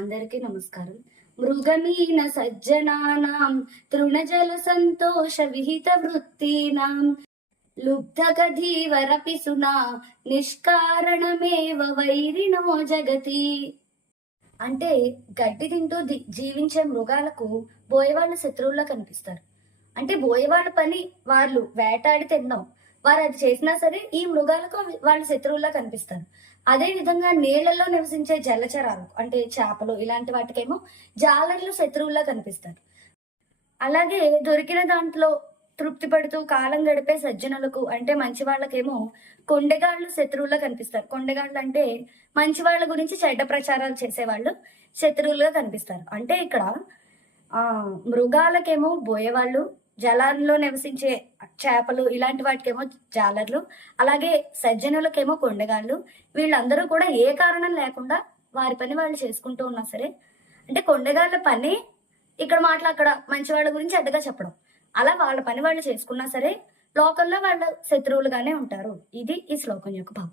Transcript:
అందరికీ నమస్కారం. మృగమీన సజ్జనానాం తృణజల సంతోష విహిత వృత్తీనాం లుబ్ధగధీవరపి సునా నిష్కారణమేవ వైరిణో జగతి. అంటే గడ్డి తింటూ జీవించే మృగాలకు బోయవాళ్ళు శత్రువుల్లా కనిపిస్తారు. అంటే బోయవాళ్ళ పని వాళ్ళు వేటాడి తిన్నాం వారు అది చేసినా సరే ఈ మృగాలకు వాళ్ళు శత్రువుల్లా కనిపిస్తారు. అదే విధంగా నీళ్ళలో నివసించే జలచరాలు అంటే చేపలు ఇలాంటి వాటికేమో జాలర్లు శత్రువుల్లా కనిపిస్తారు. అలాగే దొరికిన దాంట్లో తృప్తి పడుతూ కాలం గడిపే సజ్జనులకు అంటే మంచి వాళ్ళకేమో కొండగాళ్ళు శత్రువుల్లా కనిపిస్తారు. కొండగాళ్ళు అంటే మంచి వాళ్ళ గురించి చెడ్డ ప్రచారాలు చేసేవాళ్ళు శత్రువులుగా కనిపిస్తారు. అంటే ఇక్కడ ఆ మృగాలకేమో బోయేవాళ్ళు జలాల్లో నివసించే చేపలు ఇలాంటి వాటికేమో జాలర్లు అలాగే సజ్జనులకేమో కొండగాళ్ళు వీళ్ళందరూ కూడా ఏ కారణం లేకుండా వారి పని వాళ్ళు చేసుకుంటూ ఉన్నా సరే అంటే కొండగాళ్ళ పని ఇక్కడ మాటలు అక్కడ మంచి వాళ్ళ గురించి అడ్డగా చెప్పడం. అలా వాళ్ళ పని వాళ్ళు చేసుకున్నా సరే లోకల్లో వాళ్ళు శత్రువులుగానే ఉంటారు. ఇది ఈ శ్లోకం యొక్క భావం.